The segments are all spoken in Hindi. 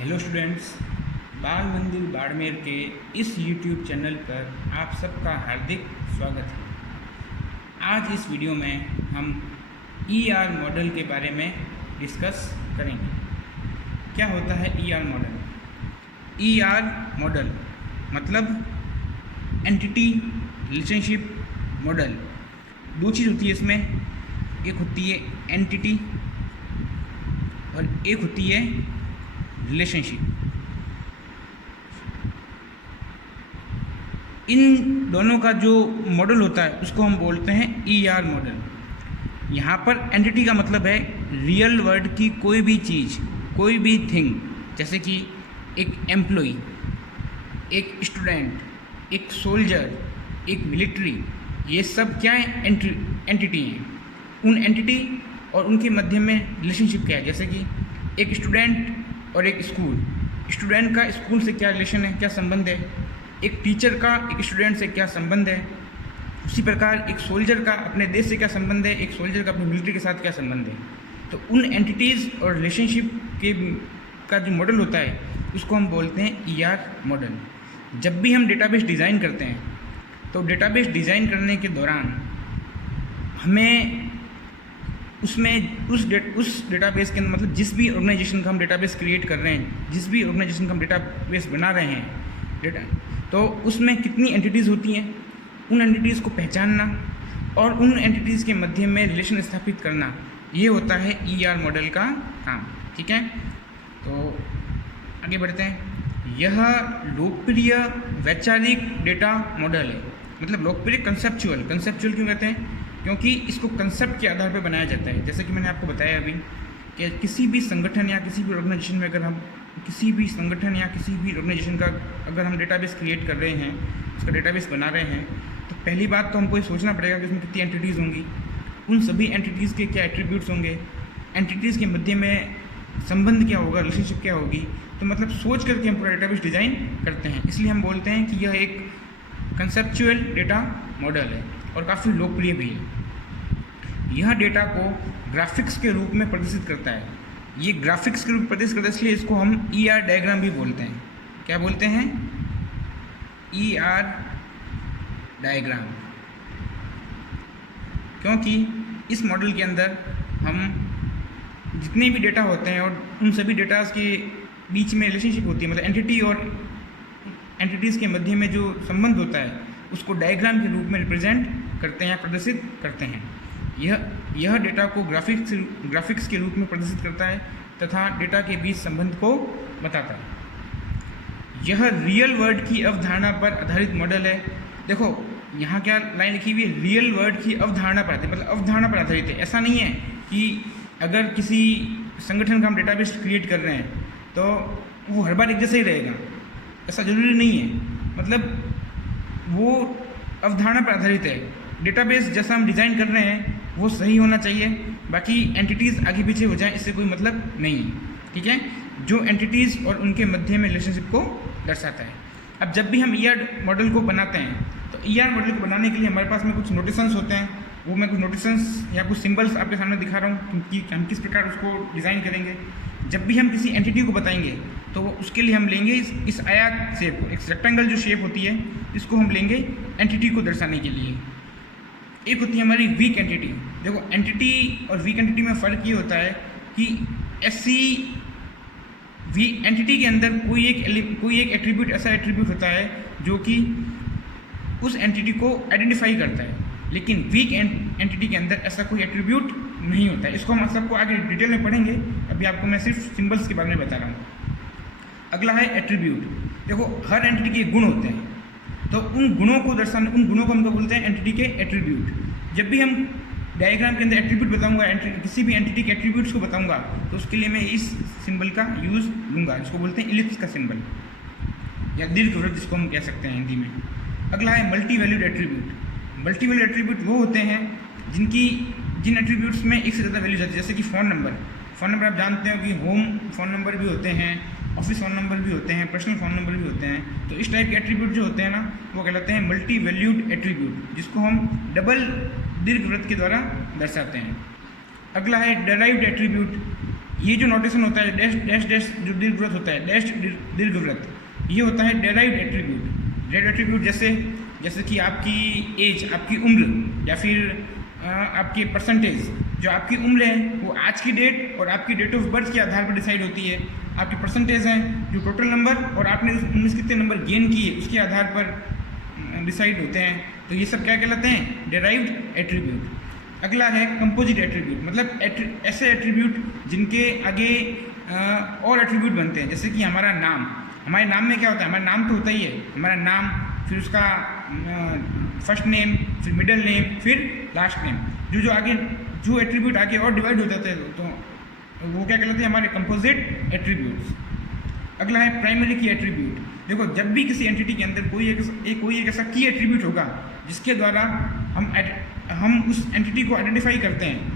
हेलो स्टूडेंट्स, बाल मंदिर बाड़मेर के इस यूट्यूब चैनल पर आप सबका हार्दिक स्वागत है। आज इस वीडियो में हम ईआर मॉडल के बारे में डिस्कस करेंगे। क्या होता है ईआर मॉडल? ईआर मॉडल मतलब एंटिटी रिलेशनशिप मॉडल। दो चीज़ होती है इसमें, एक होती है एंटिटी और एक होती है रिलेशनशिप। इन दोनों का जो मॉडल होता है उसको हम बोलते हैं ईआर मॉडल। यहाँ पर एंटिटी का मतलब है रियल वर्ल्ड की कोई भी चीज़, कोई भी थिंग, जैसे कि एक एम्प्लॉई, एक स्टूडेंट, एक सोल्जर, एक मिलिट्री, ये सब क्या है? एंटिटी हैं। उन एंटिटी और उनके मध्य में रिलेशनशिप क्या है? जैसे कि एक स्टूडेंट और एक स्कूल। स्टूडेंट का स्कूल से क्या रिलेशन है, क्या संबंध है? एक टीचर का एक स्टूडेंट से क्या संबंध है? उसी प्रकार एक सोल्जर का अपने देश से क्या संबंध है, एक सोल्जर का अपनी मिलिट्री के साथ क्या संबंध है। तो उन एंटिटीज़ और रिलेशनशिप के का जो मॉडल होता है उसको हम बोलते हैं ईआर मॉडल। जब भी हम डेटाबेस डिज़ाइन करते हैं तो डेटाबेस डिज़ाइन करने के दौरान हमें उसमें उस डेटाबेस के अंदर, मतलब जिस भी ऑर्गेनाइजेशन का हम डेटाबेस क्रिएट कर रहे हैं, जिस भी ऑर्गेनाइजेशन का हम डेटाबेस बना रहे हैं डेटा, तो उसमें कितनी एंटिटीज़ होती हैं, उन एंटिटीज़ को पहचानना और उन एंटिटीज़ के मध्य में रिलेशन स्थापित करना, ये होता है ईआर मॉडल का काम। ठीक है, तो आगे बढ़ते हैं। यह लोकप्रिय वैचारिक डेटा मॉडल है। मतलब लोकप्रिय कंसेप्चुअल क्यों कहते हैं? क्योंकि इसको कंसेप्ट के आधार पर बनाया जाता है। जैसे कि मैंने आपको बताया अभी कि किसी भी संगठन या किसी भी ऑर्गेनाइजेशन में अगर हम किसी भी संगठन या किसी भी ऑर्गेनाइजेशन का अगर हम डेटाबेस क्रिएट कर रहे हैं, उसका डेटाबेस बना रहे हैं, तो पहली बात तो हमको ये सोचना पड़ेगा कि उसमें कितनी एंटिटीज़ होंगी, उन सभी एंटिटीज़ के क्या एट्रीब्यूट्स होंगे, एंटिटीज़ के मध्य में संबंध क्या होगा, रिलेशनशिप क्या होगी। तो मतलब सोच करके हम पूरा डेटाबेस डिज़ाइन करते हैं। इसलिए हम बोलते हैं कि यह एक कंसेप्चुअल डेटा मॉडल है और काफ़ी लोकप्रिय भी है। यह डेटा को ग्राफिक्स के रूप में प्रदर्शित करता है। ये ग्राफिक्स के रूप में प्रदर्शित करता है, इसलिए इसको हम ईआर डायग्राम भी बोलते हैं। क्या बोलते हैं? ER diagram. क्योंकि इस मॉडल के अंदर हम जितने भी डेटा होते हैं और उन सभी डेटास के बीच में रिलेशनशिप होती है, मतलब एंटिटी और एंटिटीज़ के मध्य में जो संबंध होता है उसको डायग्राम के रूप में रिप्रेजेंट करते हैं या प्रदर्शित करते हैं। यह डेटा को ग्राफिक्स के रूप में प्रदर्शित करता है तथा डेटा के बीच संबंध को बताता है। यह रियल वर्ल्ड की अवधारणा पर आधारित मॉडल है। देखो यहाँ क्या लाइन लिखी हुई है? रियल वर्ल्ड की अवधारणा पर आधारित, मतलब अवधारणा पर आधारित है। ऐसा नहीं है कि अगर किसी संगठन का हम डेटाबेस क्रिएट कर रहे हैं तो वो हर बार एक जैसा ही रहेगा, ऐसा जरूरी नहीं है। मतलब वो अवधारणा पर आधारित है। डेटाबेस जैसा हम डिज़ाइन कर रहे हैं वो सही होना चाहिए, बाकी एंटिटीज़ आगे पीछे हो जाए इससे कोई मतलब नहीं है। ठीक है, जो एंटिटीज़ और उनके मध्य में रिलेशनशिप को दर्शाता है। अब जब भी हम ईआर मॉडल को बनाते हैं तो ईआर मॉडल को बनाने के लिए हमारे पास में कुछ नोटेशंस होते हैं। वो मैं कुछ नोटेशंस या कुछ सिंबल्स आपके सामने दिखा रहा हूँ कि हम किस प्रकार उसको डिज़ाइन करेंगे। जब भी हम किसी एंटिटी को बताएंगे तो उसके लिए हम लेंगे इस आयत शेप को, एक रेक्टेंगल जो शेप होती है इसको हम लेंगे एंटिटी को दर्शाने के लिए। एक होती है हमारी वीक एंटिटी। देखो एंटिटी और वीक एंटिटी में फ़र्क ये होता है कि ऐसी वीक एंटिटी के अंदर कोई एक एट्रीब्यूट, ऐसा एट्रीब्यूट होता है जो कि उस एंटिटी को आइडेंटिफाई करता है, लेकिन वीक एंटिटी के अंदर ऐसा कोई एट्रीब्यूट नहीं होता है। इसको हम सबको आगे डिटेल में पढ़ेंगे, अभी आपको मैं सिर्फ सिंबल्स के बारे में बता रहा हूँ। अगला है एट्रीब्यूट। देखो हर एंटिटी के गुण होते हैं, तो उन गुणों को दर्शाने, उन गुणों को हम क्या बोलते हैं? एंटिटी के एट्रीब्यूट। जब भी हम डायग्राम के अंदर एट्रीब्यूट बताऊंगा, किसी भी एंटिटी के एट्रीब्यूट्स को बताऊंगा, तो उसके लिए मैं इस सिंबल का यूज़ लूँगा, जिसको बोलते हैं इलिप्स का सिंबल या दीर्घवृत्त जिसको हम कह सकते हैं हिंदी में। अगला है multi valued attribute. Multi valued attribute वो होते हैं जिन एट्रीब्यूट्स में एक से ज़्यादा वैल्यूज आती है। जैसे कि फ़ोन नंबर आप जानते हो कि होम फ़ोन नंबर भी होते हैं, ऑफिस फ़ोन नंबर भी होते हैं, पर्सनल फ़ोन नंबर भी होते हैं। तो इस टाइप के एट्रीब्यूट जो होते हैं ना, वो कहलाते हैं मल्टी वैल्यूड एट्रीब्यूट, जिसको हम डबल दीर्घवृत्त के द्वारा दर्शाते हैं। अगला है डेराइव्ड एट्रीब्यूट। ये जो नोटेशन होता है डैश डैश डैश जो दीर्घवृत्त होता है, डैश दीर्घवृत्त, ये होता है डेराइव्ड एट्रीब्यूट। डेराइव्ड एट्रीब्यूट जैसे कि आपकी एज, आपकी उम्र, या फिर आपके परसेंटेज, जो आपकी उम्र है वो आज की डेट और आपकी डेट ऑफ बर्थ के आधार पर डिसाइड होती है। आपके परसेंटेज हैं जो टोटल नंबर और आपने उनमें से कितने नंबर गेन किए उसके आधार पर डिसाइड होते हैं। तो ये सब क्या कहलाते हैं? Derived attribute. अगला है कंपोजिट एट्रीब्यूट, मतलब ऐसे एट्रीब्यूट जिनके आगे और एट्रीब्यूट बनते हैं। जैसे कि हमारा नाम, हमारे नाम में क्या होता है? हमारा नाम तो होता ही है, हमारा नाम, फिर उसका फर्स्ट नेम, फिर मिडिल नेम, फिर लास्ट नेम, जो आगे जो एट्रीब्यूट आगे और डिवाइड हो जाते हैं तो वो क्या कहलाते हैं? हमारे कंपोजिट एट्रीब्यूट्स। अगला है प्राइमरी की एट्रीब्यूट। देखो, जब भी किसी एंटिटी के अंदर कोई एक ऐसा की एट्रीब्यूट होगा जिसके द्वारा हम उस एंटिटी को आइडेंटिफाई करते हैं,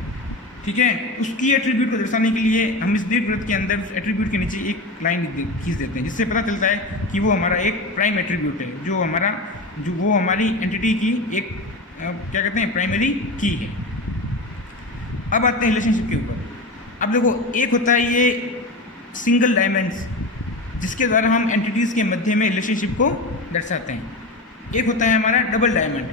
ठीक है, उसकी एट्रीब्यूट को दर्शाने के लिए हम इस दीर्घवृत्त के अंदर उस एट्रीब्यूट के नीचे एक लाइन खींच देते हैं, जिससे पता चलता है कि वो हमारा एक प्राइम एट्रीब्यूट है, जो वो हमारी एंटिटी की एक क्या कहते हैं? प्राइमरी की है। अब आते हैं रिलेशनशिप के ऊपर। अब देखो, एक होता है ये सिंगल डायमेंड्स, जिसके द्वारा हम एंटिटीज़ के मध्य में रिलेशनशिप को दर्शाते हैं। एक होता है हमारा डबल डायमंड।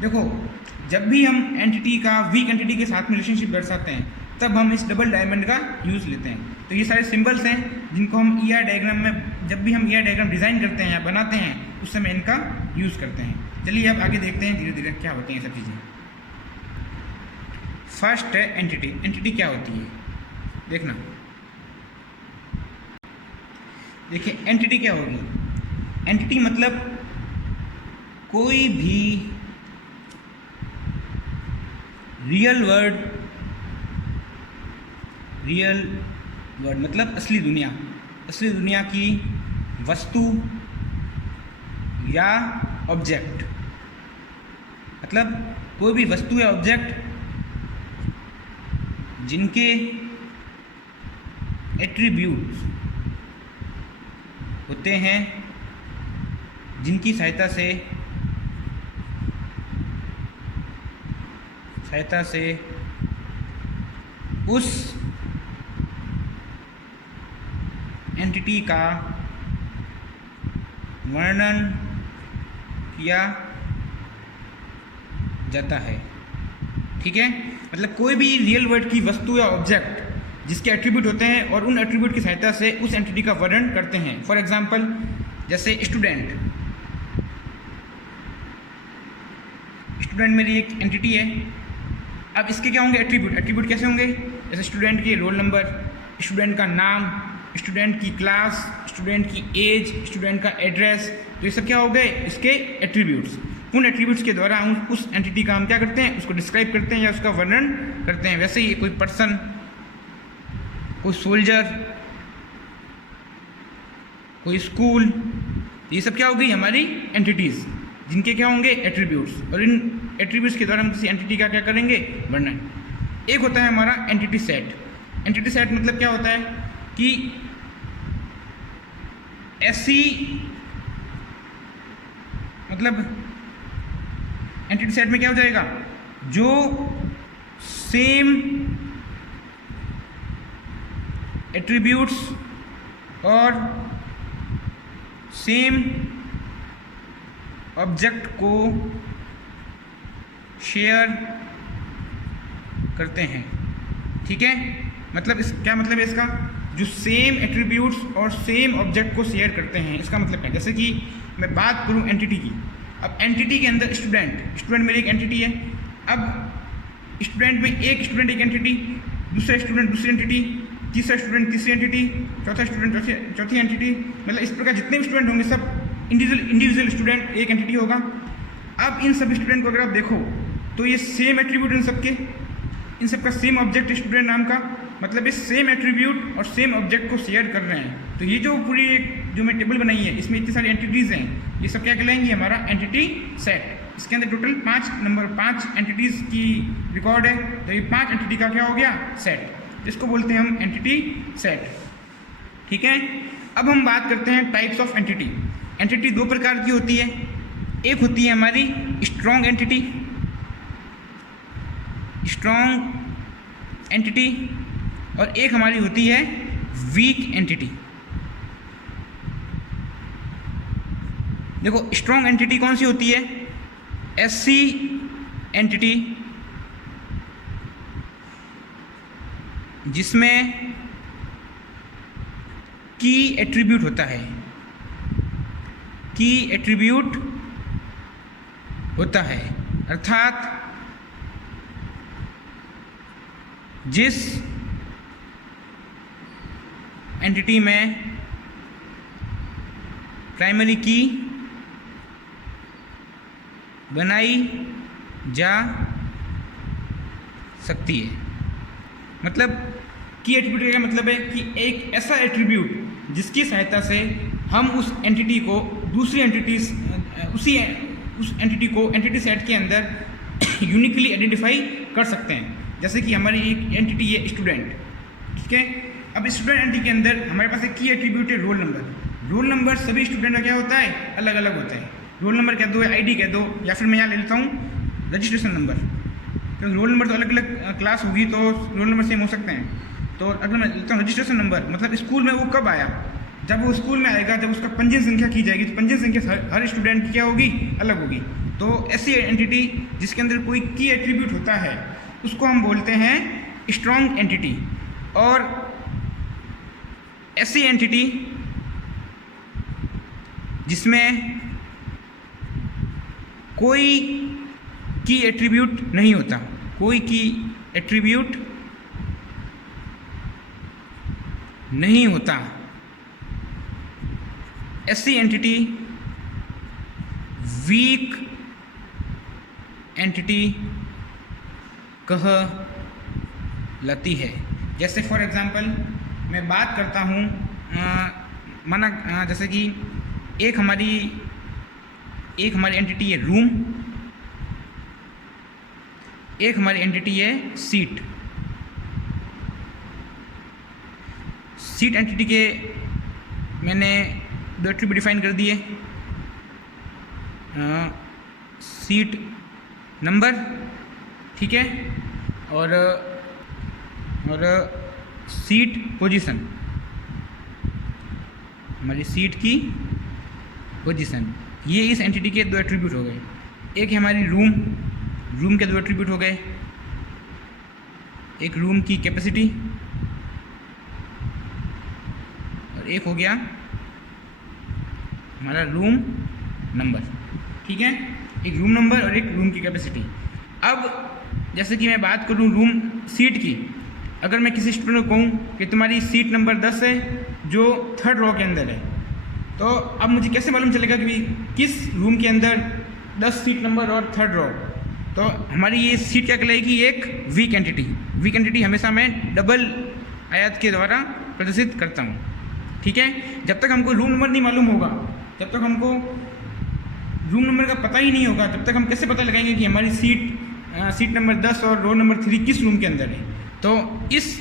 देखो, जब भी हम एंटिटी का वीक एंटिटी के साथ में रिलेशनशिप दर्शाते हैं तब हम इस डबल डायमंड का यूज़ लेते हैं। तो ये सारे सिंबल्स हैं जिनको हम ईआर डायग्राम में, जब भी हम ईआर डायग्राम डिज़ाइन करते हैं या बनाते हैं उस समय इनका यूज़ करते हैं। चलिए अब आगे देखते हैं धीरे धीरे क्या होती हैं सब चीज़ें। फर्स्ट है एंटिटी। एंटिटी क्या होती है? देखना, देखिए एंटिटी क्या होगी। एंटिटी मतलब कोई भी रियल वर्ड मतलब असली दुनिया की वस्तु या ऑब्जेक्ट, मतलब कोई भी वस्तु या ऑब्जेक्ट जिनके एट्रीब्यूट्स होते हैं, जिनकी सहायता से उस एंटिटी का वर्णन किया जाता है, ठीक है। मतलब कोई भी रियल वर्ल्ड की वस्तु या ऑब्जेक्ट जिसके एट्रीब्यूट होते हैं और उन एट्रीब्यूट की सहायता से उस एंटिटी का वर्णन करते हैं। फॉर एग्जांपल, जैसे स्टूडेंट मेरी एक एंटिटी है। अब इसके क्या होंगे? एट्रीब्यूट कैसे होंगे? जैसे स्टूडेंट के रोल नंबर, स्टूडेंट का नाम, स्टूडेंट की क्लास, स्टूडेंट की एज, स्टूडेंट का एड्रेस, तो ये सब क्या हो गए? इसके एट्रीब्यूट्स। उन एट्रीब्यूट्स के द्वारा हम उस एंटिटी का हम क्या करते हैं? उसको डिस्क्राइब करते हैं या उसका वर्णन करते हैं। वैसे ही कोई पर्सन, कोई सोल्जर, कोई स्कूल, ये सब क्या हो गई? हमारी एंटिटीज़, जिनके क्या होंगे? एट्रीब्यूट्स। और इन एट्रीब्यूट्स के द्वारा हम किसी एंटिटी का क्या करेंगे? वर्णन। एक होता है हमारा एंटिटी सेट। एंटिटी सेट मतलब क्या होता है कि ऐसी, मतलब एंटिटी सेट में क्या हो जाएगा? जो सेम एट्रीब्यूट्स और सेम ऑब्जेक्ट को शेयर करते हैं, ठीक है। मतलब क्या मतलब है इसका? जो सेम एट्रीब्यूट्स और सेम ऑब्जेक्ट को शेयर करते हैं, इसका मतलब है। जैसे कि मैं बात करूं एंटिटी की। अब एंटिटी के अंदर स्टूडेंट मेरी एक एंटिटी है। अब स्टूडेंट में एक स्टूडेंट एक एंटिटी, दूसरा स्टूडेंट दूसरी एंटिटी, तीसरा स्टूडेंट तीसरी एंटिटी, चौथा स्टूडेंट चौथी एंटिटी। मतलब इस प्रकार जितने भी स्टूडेंट होंगे सब इंडिविजुअल स्टूडेंट एक एंटिटी होगा। अब इन सभी स्टूडेंट को अगर आप देखो तो ये सेम एट्रीब्यूट इन सबका सेम ऑब्जेक्ट स्टूडेंट नाम का, मतलब ये सेम एट्रीब्यूट और सेम ऑब्जेक्ट को शेयर कर रहे हैं। तो ये जो पूरी एक जो मैं टेबल बनाई है, इसमें इतनी सारी एंटिटीज़ हैं, ये सब क्या कहलाएंगी? हमारा एंटिटी सेट। इसके अंदर टोटल 5 एंटिटीज़ की रिकॉर्ड है। तो ये 5 एंटिटी का क्या हो गया? सेट, जिसको बोलते हैं हम एंटिटी सेट, ठीक है। अब हम बात करते हैं टाइप्स ऑफ एंटिटी। एंटिटी 2 प्रकार की होती है। एक होती है हमारी स्ट्रॉन्ग एंटिटी, और एक हमारी होती है वीक एंटिटी। देखो स्ट्रॉन्ग एंटिटी कौन सी होती है? ऐसी एंटिटी जिसमें की एट्रीब्यूट होता है, की एट्रीब्यूट होता है, अर्थात जिस एंटिटी में प्राइमरी की बनाई जा सकती है। मतलब की एट्रीब्यूट का मतलब है कि एक ऐसा एट्रीब्यूट जिसकी सहायता से हम उस एंटिटी को दूसरी एंटिटीज उस एंटिटी को एंटिटी सेट के अंदर यूनिकली आइडेंटिफाई कर सकते हैं। जैसे कि हमारी एक एंटिटी है स्टूडेंट, ठीक है। अब स्टूडेंट एंटिटी के अंदर हमारे पास एक की एट्रीब्यूट है रोल नंबर। रोल नंबर सभी स्टूडेंट का क्या होता है? अलग अलग होता है। रोल नंबर कह दो या आईडी कह दो, या फिर मैं यहाँ ले लेता हूँ रजिस्ट्रेशन नंबर, क्योंकि रोल नंबर तो अलग अलग क्लास होगी तो रोल नंबर सेम हो सकते हैं। तो अगर मैं लेता हूँ रजिस्ट्रेशन नंबर, मतलब स्कूल में वो कब आया, जब वो स्कूल में आएगा, जब उसका पंजीयन संख्या की जाएगी तो पंजीयन संख्या हर स्टूडेंट की क्या होगी? अलग होगी। तो ऐसी एंटिटी जिसके अंदर कोई की एट्रीब्यूट होता है उसको हम बोलते हैं स्ट्रॉन्ग एंटिटी। और ऐसी एंटिटी जिसमें कोई की एट्रीब्यूट नहीं होता, कोई की एट्रीब्यूट नहीं होता, ऐसी एंटिटी वीक एंटिटी कहलाती है। जैसे फॉर एग्जांपल मैं बात करता हूँ, माना जैसे कि एक हमारी एंटिटी है रूम, एक हमारी एंटिटी है सीट। सीट एंटिटी के मैंने दो एट्रीब्यूट डिफाइन कर दिए, सीट नंबर, ठीक है, और सीट पोजीशन, हमारी सीट की पोजीशन। ये इस एंटिटी के दो एट्रीब्यूट हो गए। एक है हमारी रूम के दो एट्रीब्यूट हो गए, एक रूम की कैपेसिटी और एक हो गया हमारा रूम नंबर, ठीक है। एक रूम नंबर और एक रूम की कैपेसिटी। अब जैसे कि मैं बात करूं रूम सीट की, अगर मैं किसी स्टूडेंट को कहूँ कि तुम्हारी सीट नंबर 10 है जो 3rd रो के अंदर है, तो अब मुझे कैसे मालूम चलेगा कि किस रूम के अंदर 10 सीट नंबर और 3rd रो? तो हमारी ये सीट क्या कहलाएगी? एक वीक एंटिटी। वीक एंटिटी हमेशा मैं डबल आयत के द्वारा प्रदर्शित करता हूँ, ठीक है। जब तक हमको रूम नंबर नहीं मालूम होगा, जब तक हमको रूम नंबर का पता ही नहीं होगा, तब तक हम कैसे पता लगाएंगे कि हमारी सीट नंबर 10 और रो नंबर 3 किस रूम के अंदर है? तो इस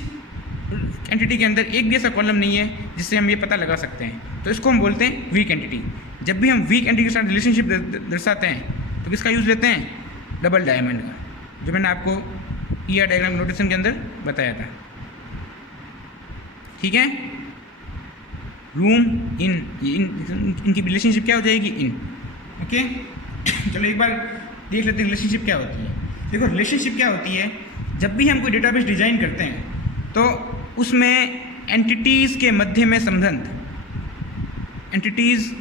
एंटिटी के अंदर एक भी ऐसा कॉलम नहीं है जिससे हम ये पता लगा सकते हैं। तो इसको हम बोलते हैं वीक एंटिटी। जब भी हम वीक एंटिटी के साथ रिलेशनशिप दर्शाते हैं तो किसका यूज़ लेते हैं? डबल डायमंड का, जो मैंने आपको ईआर डायग्राम नोटेशन के अंदर बताया था, ठीक है। रूम इनकी रिलेशनशिप क्या हो जाएगी? इन, ओके। चलो एक बार देख लेते हैं रिलेशनशिप क्या होती है। देखो रिलेशनशिप क्या होती है, जब भी हम कोई डेटाबेस डिज़ाइन करते हैं तो उसमें एंटिटीज़ के मध्य में संबंध, एंटिटीज़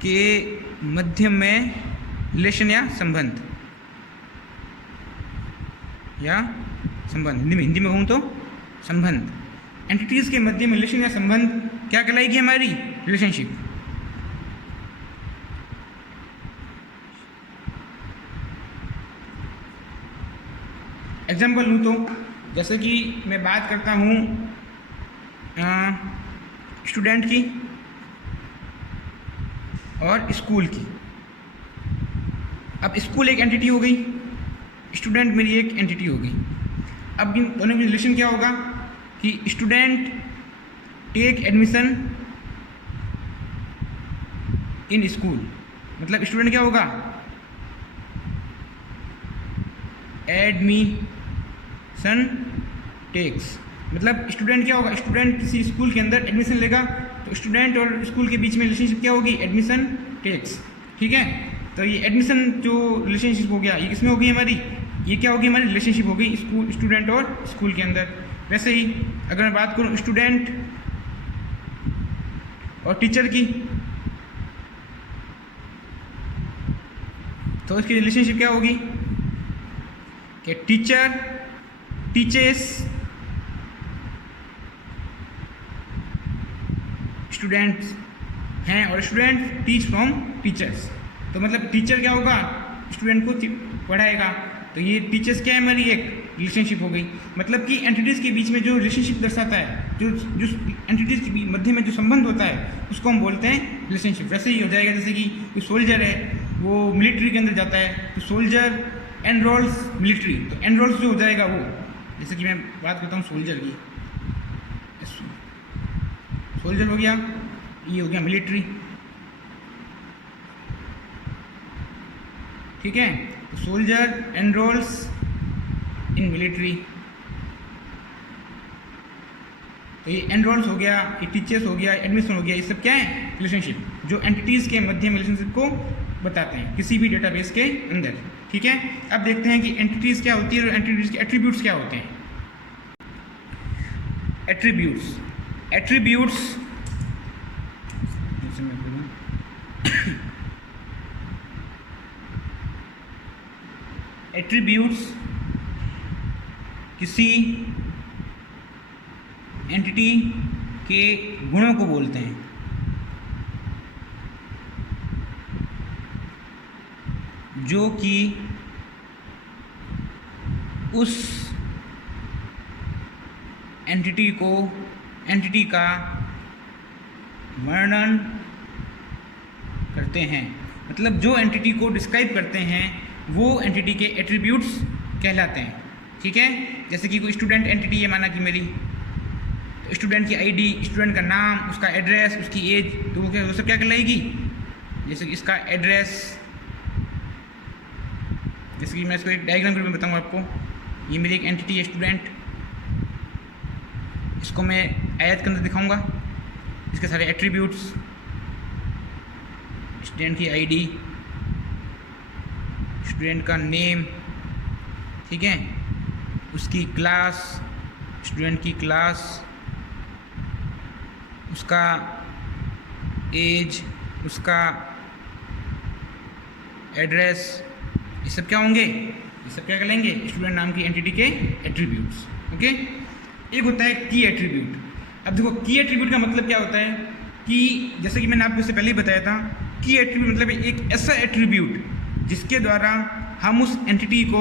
के मध्य में रिलेशन या संबंध हिंदी में कहूँ तो संबंध, एंटिटीज़ के मध्य में रिलेशन या संबंध क्या कहलाएगी? हमारी रिलेशनशिप। एग्जाम्पल लूँ तो जैसे कि मैं बात करता हूँ स्टूडेंट की और स्कूल की। अब स्कूल एक एंटिटी हो गई, स्टूडेंट मेरी एक एंटिटी हो गई। अब इन दोनों में रिलेशन क्या होगा कि student take admission in school, मतलब स्टूडेंट क्या होगा? एडमिशन टेक्स मतलब स्टूडेंट क्या होगा, स्टूडेंट किसी स्कूल के अंदर एडमिशन लेगा तो स्टूडेंट और स्कूल के बीच में रिलेशनशिप क्या होगी, एडमिशन टेक्स। ठीक है, तो ये एडमिशन जो रिलेशनशिप हो गया ये किसमें होगी हमारी, ये क्या होगी हमारी रिलेशनशिप होगी स्कूल स्टूडेंट और स्कूल के अंदर। वैसे ही अगर मैं बात करूँ स्टूडेंट और टीचर की, तो इसकी रिलेशनशिप क्या होगी कि टीचर टीचर्स स्टूडेंट्स हैं और स्टूडेंट टीच फ्रॉम टीचर्स। तो मतलब टीचर क्या होगा, स्टूडेंट को पढ़ाएगा, तो ये टीचर्स क्या है हमारी एक रिलेशनशिप हो गई। मतलब कि एंटिटीज़ के बीच में जो रिलेशनशिप दर्शाता है, जो जो एंटिटीज़ के मध्य में जो संबंध होता है उसको हम बोलते हैं रिलेशनशिप। वैसे ही हो जाएगा जैसे कि कोई सोल्जर है वो मिलिट्री के अंदर जाता है तो सोल्जर एनरोल्स मिलिट्री, तो एनरोल्स जो हो जाएगा वो, जैसे कि मैं बात करता हूँ सोल्जर की, सोल्जर हो गया, ये हो गया मिलिट्री। ठीक है, तो सोल्जर एनरोल्स इन मिलिट्री, तो ये एनरोल्स हो गया, ये टीचर्स हो गया, एडमिशन हो गया, ये सब क्या है रिलेशनशिप, जो एंटिटीज़ के मध्य में रिलेशनशिप को बताते हैं किसी भी डेटाबेस के अंदर। ठीक है, अब देखते हैं कि एंटिटीज़ क्या होती है और एंटिटीज़ के एट्रीब्यूट्स क्या होते हैं। एट्रीब्यूट्स, एट्रीब्यूट्स एट्रीब्यूट्स किसी एंटिटी के गुणों को बोलते हैं, जो कि उस एंटिटी का वर्णन करते हैं। मतलब जो एंटिटी को डिस्क्राइब करते हैं वो एंटिटी के एट्रीब्यूट्स कहलाते हैं। ठीक है, जैसे कि कोई स्टूडेंट एंटिटी है माना कि मेरी, तो स्टूडेंट की आईडी, स्टूडेंट का नाम, उसका एड्रेस, उसकी एज, तो वो सब क्या कहलाएगी, जैसे कि इसका एड्रेस, जैसे कि मैं इसको एक डायग्राम के रूप में बताऊँगा आपको। ये मेरी एक एंटिटी है स्टूडेंट, इसको मैं आयत के अंदर दिखाऊंगा, इसके सारे एट्रीब्यूट्स, स्टूडेंट की आईडी, स्टूडेंट का नेम, ठीक है, उसकी क्लास, स्टूडेंट की क्लास, उसका एज, उसका एड्रेस, ये सब क्या होंगे, ये सब क्या कहलाएंगे स्टूडेंट नाम की एंटिटी के एट्रीब्यूट्स। ओके, एक होता है की एट्रीब्यूट। अब देखो की एट्रीब्यूट का मतलब क्या होता है कि जैसे कि मैंने आपको इससे पहले ही बताया था, की एट्रीब्यूट मतलब एक ऐसा एट्रीब्यूट जिसके द्वारा हम उस एंटिटी को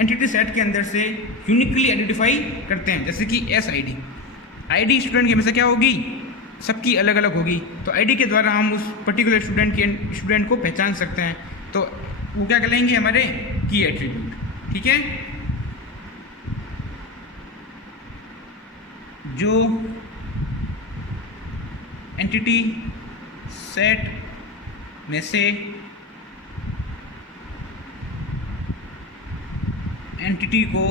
एंटिटी सेट के अंदर से यूनिकली आइडेंटिफाई करते हैं। जैसे कि एस आईडी स्टूडेंट की हमेशा क्या होगी, सबकी अलग अलग होगी, तो आईडी के द्वारा हम उस पर्टिकुलर स्टूडेंट को पहचान सकते हैं, तो वो क्या कहलाएंगे हमारे की एट्रीब्यूट। ठीक है, जो एंटिटी सेट में से एंटिटी को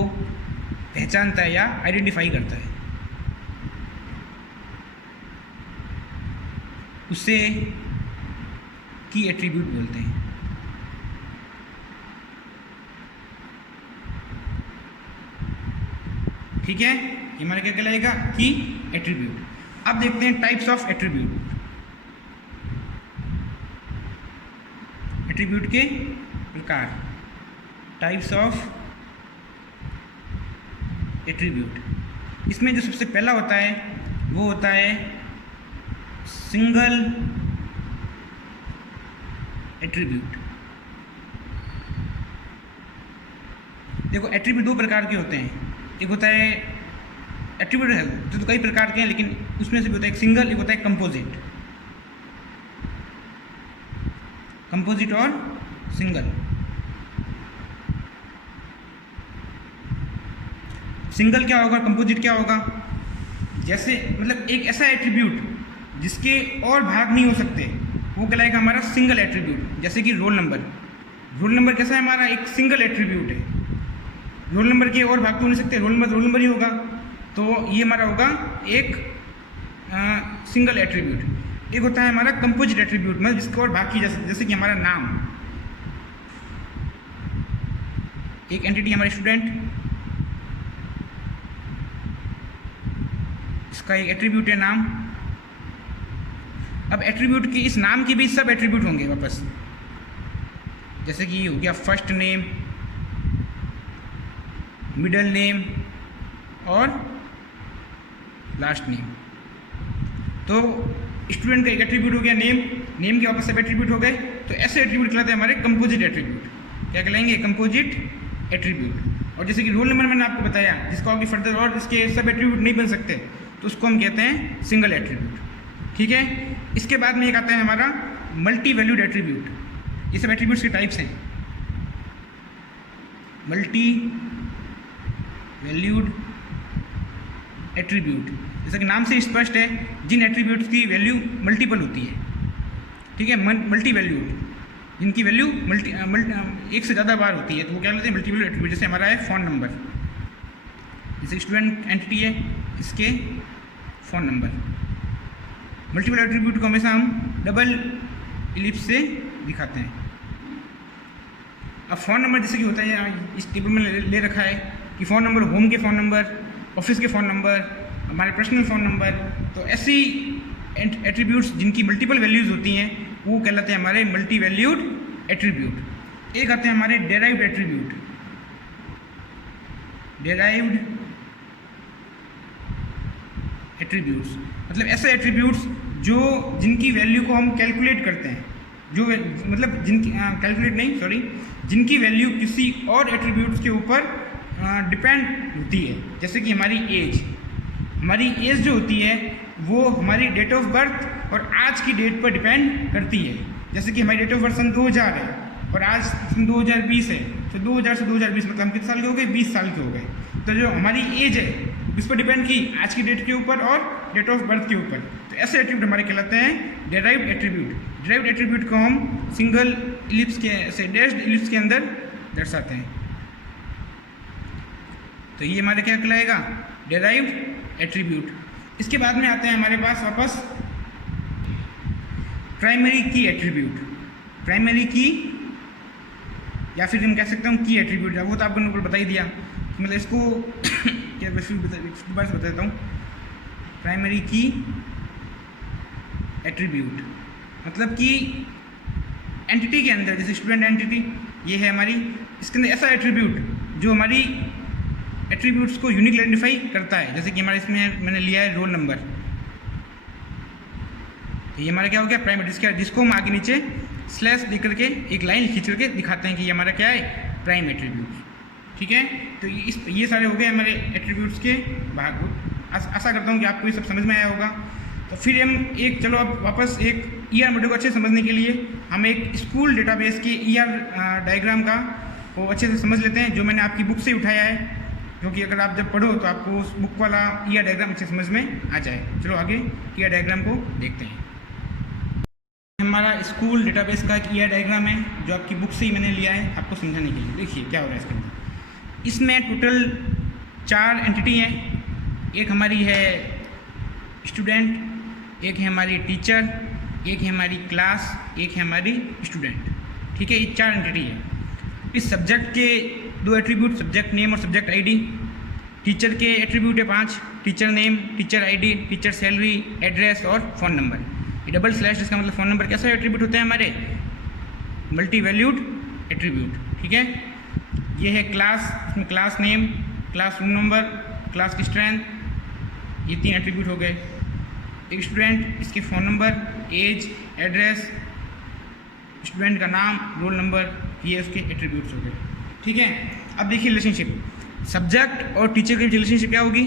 पहचानता है या आइडेंटिफाई करता है, उसे की एट्रीब्यूट बोलते हैं। ठीक है, ये हमारा क्या कहलाएगा की एट्रीब्यूट। अब देखते हैं टाइप्स ऑफ एट्रीब्यूट। एट्रीब्यूट के प्रकार, टाइप्स ऑफ एट्रीब्यूट। इसमें जो सबसे पहला होता है वो होता है सिंगल एट्रीब्यूट। देखो एट्रीब्यूट दो प्रकार के होते हैं, एक होता है एट्रीब्यूट है तो कई प्रकार के हैं, लेकिन उसमें से भी होता है एक सिंगल, एक होता है कंपोजिट। कंपोजिट और सिंगल। सिंगल क्या होगा, कंपोजिट क्या होगा, जैसे मतलब एक ऐसा एट्रीब्यूट जिसके और भाग नहीं हो सकते वो कहलाएगा हमारा सिंगल एट्रीब्यूट। जैसे कि रोल नंबर कैसा है हमारा, एक सिंगल एट्रीब्यूट है, रोल नंबर के और भाग तो नहीं सकते, रोल नंबर ही होगा। तो ये हमारा होगा एक सिंगल एट्रीब्यूट। एक होता है हमारा कंपोजिट एट्रीब्यूट, मतलब जिसको और बाकी जैसे कि हमारा नाम, एक एंटिटी हमारे स्टूडेंट, इसका एक एट्रीब्यूट है नाम। अब एट्रीब्यूट की इस नाम के भी सब एट्रीब्यूट होंगे वापस, जैसे कि हो गया फर्स्ट नेम, मिडल नेम और लास्ट नेम। तो स्टूडेंट का एक एट्रीब्यूट हो गया नेम, नेम के वापस सब एट्रीब्यूट हो गए, तो ऐसे एट्रीब्यूट कहलाते हैं हमारे कंपोजिट एट्रीब्यूट। क्या कहलाएंगे? Composite attribute. और जैसे कि रोल नंबर मैंने आपको बताया, जिसको आगे फर्दर और इसके सब एट्रीब्यूट नहीं बन सकते, तो उसको हम कहते हैं सिंगल एट्रीब्यूट। ठीक है। इसके बाद में एक आता है हमारा मल्टी वैल्यूड एट्रीब्यूट। ये सब एट्रीब्यूट्स के टाइप्स हैं। मल्टी वैल्यूड एट्रीब्यूट, जैसा कि नाम से स्पष्ट है, जिन एट्रीब्यूट्स की वैल्यू मल्टीपल होती है। ठीक है। मल्टी वैल्यूड, जिनकी वैल्यू एक से ज़्यादा बार होती है, तो वो क्या कहते हैं? Multi valued attribute. जैसे हमारा है फ़ोन नंबर, जैसे स्टूडेंट एंटिटी है, इसके फ़ोन नंबर। मल्टीपल एट्रीब्यूट को हमेशा हम डबल इलिप्स से दिखाते हैं। अब फ़ोन नंबर जैसे कि होता है, इस टेबल में ले रखा है कि फ़ोन नंबर होम के फ़ोन नंबर, ऑफिस के फ़ोन नंबर, हमारे पर्सनल फ़ोन नंबर। तो ऐसी एट्रीब्यूट्स जिनकी मल्टीपल वैल्यूज़ होती हैं, वो कहलाते हैं हमारे मल्टी वैल्यूड एट्रीब्यूट। एक आते हैं हमारे डेराइव्ड एट्रीब्यूट। डेराइव्ड एट्रीब्यूट्स मतलब ऐसे एट्रीब्यूट्स जिनकी वैल्यू को हम कैलकुलेट करते हैं, मतलब जिनकी वैल्यू किसी और एट्रीब्यूट्स के ऊपर डिपेंड होती है। जैसे कि हमारी एज जो होती है वो हमारी डेट ऑफ बर्थ और आज की डेट पर डिपेंड करती है। जैसे कि हमारी डेट ऑफ बर्थ सन 2000 है और आज सन 2020 है, तो 2000 से 2020 मतलब हम कितने साल के हो गए? 20 साल के हो गए। तो जो हमारी एज है इस पर डिपेंड की आज की डेट के ऊपर और डेट ऑफ बर्थ के ऊपर। तो ऐसे एट्रीब्यूट हमारे कहलाते हैं डेराइव्ड एट्रीब्यूट। डेराइव्ड एट्रीब्यूट को हम सिंगल इलिप्स के डैश्ड इलिप्स के अंदर दर्शाते हैं। तो ये हमारे क्या कहलाएगा? Derived attribute. इसके बाद में आते हैं हमारे पास वापस प्राइमरी की एट्रीब्यूट। प्राइमरी की या फिर हम कह सकते हैं की एट्रीब्यूट, वो तो आपको ऊपर बता ही दिया। मतलब इसको क्या बार से बता देता हूँ। प्राइमरी की एट्रीब्यूट मतलब कि एंटिटी के अंदर, जैसे स्टूडेंट एंटिटी ये है हमारी, इसके अंदर ऐसा एट्रीब्यूट जो हमारी एट्रीब्यूट्स को यूनिक आइडेंटिफाई करता है। जैसे कि हमारे इसमें मैंने लिया है रोल नंबर, तो ये हमारा क्या हो गया? प्राइमरी, जिसको हम आगे नीचे स्लैश दे करके एक लाइन खींच करके दिखाते हैं कि ये हमारा क्या है? Prime attribute. ठीक है। तो ये सारे हो गए हमारे एट्रीब्यूट्स के भाग। आशा करता हूँ कि आपको ये सब समझ में आया होगा। तो फिर हम चलो अब वापस एक ER मॉडल को अच्छे से समझने के लिए हम एक स्कूल डेटाबेस के ER डायग्राम का को अच्छे से समझ लेते हैं, जो मैंने आपकी बुक से उठाया है, क्योंकि अगर आप जब पढ़ो तो आपको उस बुक वाला ER डायग्राम अच्छे समझ में आ जाए। चलो आगे ER डायग्राम को देखते हैं। हमारा स्कूल डेटाबेस का एक ER डायग्राम है, जो आपकी बुक से ही मैंने लिया है आपको समझाने के लिए। देखिए क्या हो रहा है इसके अंदर। इसमें टोटल 4 एंटिटी हैं। एक हमारी है स्टूडेंट, एक है हमारी टीचर, एक है हमारी क्लास, एक है हमारी स्टूडेंट। ठीक है। ये 4 एंटिटी है। इस सब्जेक्ट के 2 एट्रीब्यूट, सब्जेक्ट नेम और सब्जेक्ट आईडी। टीचर के एट्रीब्यूट है 5, teacher name, teacher ID, teacher salary, address और फ़ोन नंबर। ये डबल स्लैश, इसका मतलब फ़ोन नंबर कैसा एट्रीब्यूट होते हैं हमारे? Multi valued attribute. ठीक है। ये है क्लास, इसमें class name, class room number, class की स्ट्रेंथ, ये 3 एट्रीब्यूट हो गए। एक स्टूडेंट, इसके phone number, age, address, student का नाम, रोल नंबर, ये उसके एट्रीब्यूट्स हो गए। ठीक है। अब देखिए रिलेशनशिप सब्जेक्ट और टीचर की रिलेशनशिप क्या होगी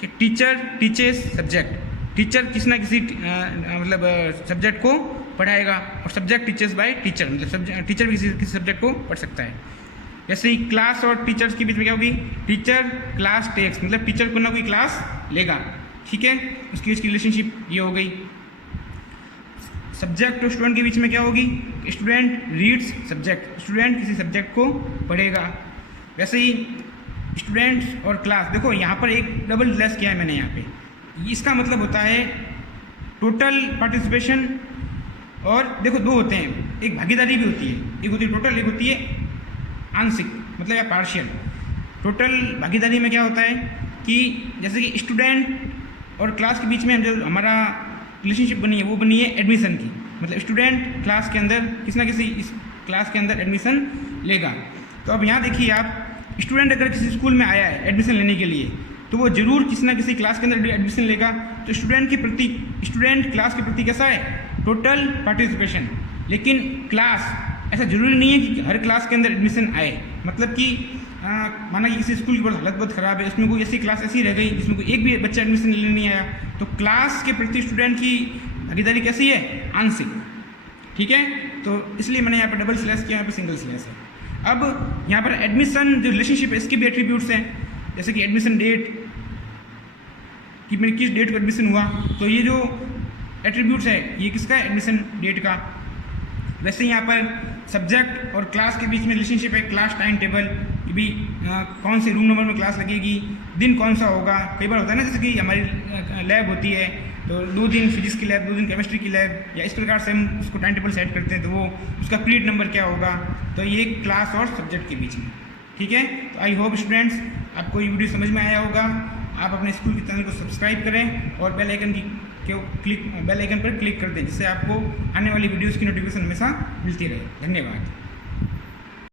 कि टीचर टीचर्स सब्जेक्ट। टीचर किसी ना किसी मतलब सब्जेक्ट को पढ़ाएगा और सब्जेक्ट टीचर्स बाय टीचर, मतलब टीचर भी किसी सब्जेक्ट को पढ़ सकता है। जैसे ही क्लास और टीचर्स के बीच में क्या होगी? टीचर क्लास टेक्स, मतलब टीचर को ना कोई क्लास लेगा। ठीक है। उसकी इसकी रिलेशनशिप ये हो गई। सब्जेक्ट और स्टूडेंट के बीच में क्या होगी? स्टूडेंट रीड्स सब्जेक्ट, स्टूडेंट किसी सब्जेक्ट को पढ़ेगा। वैसे ही स्टूडेंट्स और क्लास, देखो यहाँ पर एक डबल स्लैश किया है मैंने यहाँ पे, इसका मतलब होता है टोटल पार्टिसिपेशन, और देखो दो होते हैं, एक भागीदारी भी होती है, एक होती है टोटल, एक होती है आंशिक मतलब या पार्शियल। टोटल भागीदारी में क्या होता है कि जैसे कि स्टूडेंट और क्लास के बीच में जो हमारा रिलेशनशिप बनी है वो बनी है एडमिशन की, मतलब स्टूडेंट क्लास के अंदर किसी ना किसी इस क्लास के अंदर एडमिशन लेगा। तो अब यहाँ देखिए आप, स्टूडेंट अगर किसी स्कूल में आया है एडमिशन लेने के लिए तो वो जरूर किसी ना किसी क्लास के अंदर एडमिशन लेगा। तो स्टूडेंट क्लास के प्रति कैसा है, टोटल पार्टिसिपेशन। लेकिन क्लास ऐसा जरूरी नहीं है कि हर क्लास के अंदर एडमिशन आए, मतलब कि माना कि किसी स्कूल की हालत बहुत ख़राब है, उसमें कोई ऐसी क्लास ऐसी रह गई जिसमें कोई एक भी बच्चा एडमिशन लेने नहीं आया, तो क्लास के प्रति स्टूडेंट की भागीदारी कैसी है, आंशिक। ठीक है, तो इसलिए मैंने यहाँ पर डबल स्लैश किया, यहाँ पर सिंगल स्लैश है। अब यहाँ पर एडमिशन जो रिलेशनशिप है इसके भी एट्रीब्यूट्स हैं, जैसे कि एडमिशन डेट, कि मेरे किस डेट पर एडमिशन हुआ, तो ये जो एट्रीब्यूट्स है ये किसका है, एडमिशन डेट का। वैसे यहाँ पर सब्जेक्ट और क्लास के बीच में रिलेशनशिप है, क्लास टाइम टेबल, कि भी कौन से रूम नंबर में क्लास लगेगी, दिन कौन सा होगा। कई बार होता है ना, जैसे कि हमारी लैब होती है तो 2 दिन फिजिक्स की लैब, 2 दिन केमिस्ट्री की लैब, या इस प्रकार से हम उसको टाइम टेबल सेट करते हैं, तो वो उसका पीरियड नंबर क्या होगा। तो ये क्लास और सब्जेक्ट के बीच में। ठीक है, तो आई होप स्टूडेंट्स आपको ये वीडियो समझ में आया होगा। आप अपने स्कूल के चैनल को सब्सक्राइब करें और बेल आइकन पर क्लिक कर दें, जिससे आपको आने वाली वीडियोज़ की नोटिफिकेशन हमेशा मिलती रहे। धन्यवाद।